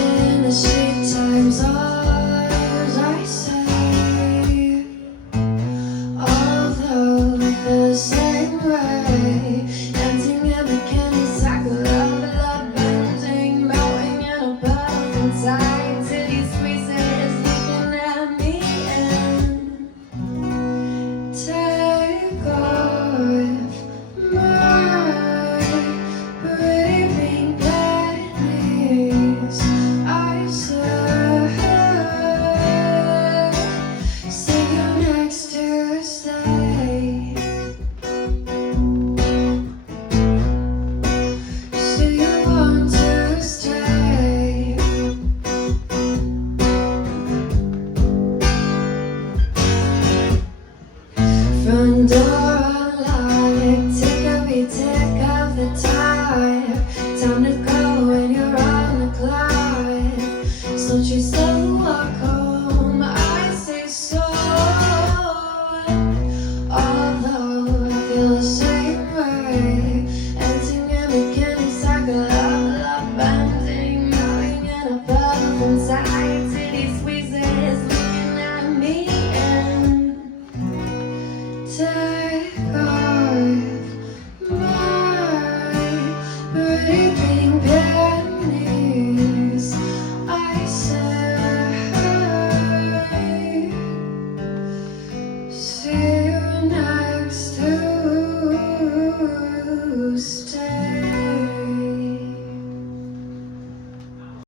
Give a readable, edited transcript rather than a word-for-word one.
Wishing the sheet times ours, I say. Although the same way, dancing in the candy cycle of love, bending, bowing in a puddle inside. Titty squeezes, looking at me and take off my pretty pink panties. I said, see you next Tuesday. Do you want to stay? Front door unlocked, take a retake of the time. Time to go when you're on the clock. So she still